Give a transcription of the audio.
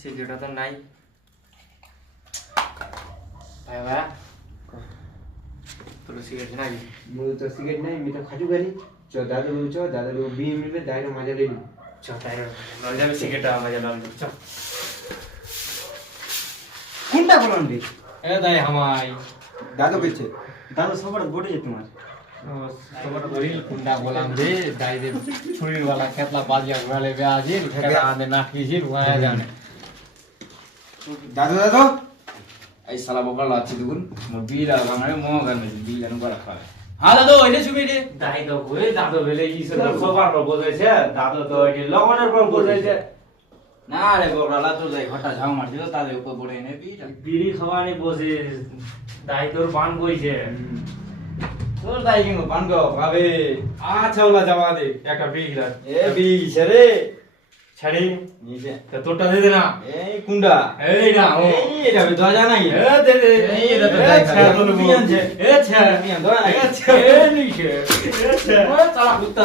cigarette তো নাই ভাই ভাই তোর সিগারেট নাই মু তো সিগারেট নাই আমি তো খাজু গালি দাদু বিয়ে মিলবে দাইরে মজা লেলি চ তাই লল যাবে সিগারেট মজা লল চ কোনটা বলন রে এ দাই হামাই দাদু কইছে দাদু সবার বড় তোমার সবার বড়ি কুন্ডা বলাম রে দাই দে ছুরির वाला খেতলা বাজিয়া ঘুরালে বে আজিল খেতা আনে নাকিজিল ওয়া জানে দাদু এই শালা বকরা লাচ্ছি দুগুন মোর বিরা গামরে মো গানে বি জানো করা খায় হ্যাঁ দাদু এনে ছবি রে দাই তো কই দাদু বেলে ইসে সবার বজাইছে দাদু তো এই লগনের পর বজাইছে না রে বকরা লা তো যাই ঘটা ঝাউ মারছিল তাদের উপর পড়ে এনে বিরা বিড়ি খাওয়ানি বসে দাই তোর বান কইছে তোর দাই কিনো পানগো ভাবে আচ্ছা ওলা যাওয়া দে একটা বিড়ি গিলাস এ বি ছেড়ে ছাড়ি নিচে তো তোরটা দে দে না এই কুন্ডা এই না ও এই এটা বে দয়া নাই এ দে দে এই এটা তো দাই খায় তো এ ছা মিয়া দয়া নাই এ ছা এ নিছে এ ছা ওরে চালা কুত্তা